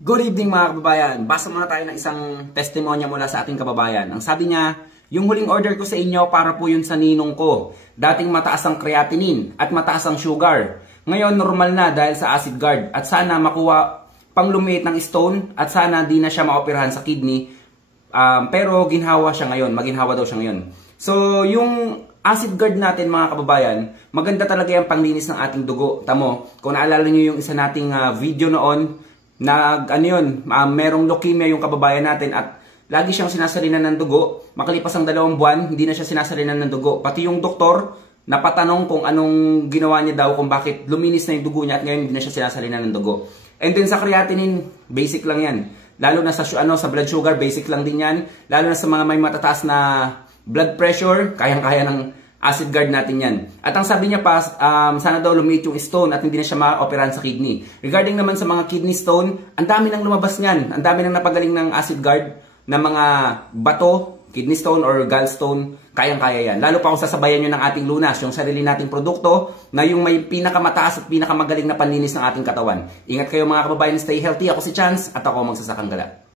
Good evening mga kababayan. Basa muna tayo ng isang testimonya mula sa ating kababayan. Ang sabi niya, yung huling order ko sa inyo para po yun sa ninong ko. Dating mataas ang creatinine at mataas ang sugar. Ngayon normal na dahil sa acid guard at sana makuha pang lumiit ng stone at sana di na siya maoperahan sa kidney. Pero ginhawa siya ngayon. Maginhawa daw siya ngayon. So yung acid guard natin mga kababayan, maganda talaga yung panglinis ng ating dugo. Tamo, kung naalala nyo yung isa nating video noon, merong leukemia yung kababayan natin at lagi siyang sinasalinan ng dugo. Makalipas ang 2 buwan, hindi na siya sinasalinan ng dugo. Pati yung doktor, napatanong kung anong ginawa niya daw, kung bakit luminis na yung dugo niya at ngayon hindi na siya sinasalinan ng dugo. And then sa creatinine, basic lang yan. Lalo na sa blood sugar, basic lang din yan. Lalo na sa mga may matataas na blood pressure, kayang-kaya ng acid guard natin yan. At ang sabi niya pa, sana daw lumiit yung stone at hindi na siya ma-operahan sa kidney. Regarding naman sa mga kidney stone, ang dami nang lumabas niyan. Ang dami nang napagaling ng acid guard na mga bato, kidney stone or gallstone, kayang-kaya yan. Lalo pa kung sasabayan nyo ng ating lunas, yung sarili nating produkto na yung may pinakamataas at pinakamagaling na panlinis ng ating katawan. Ingat kayo mga kababayan, stay healthy. Ako si Chance at ako magsasakang gala.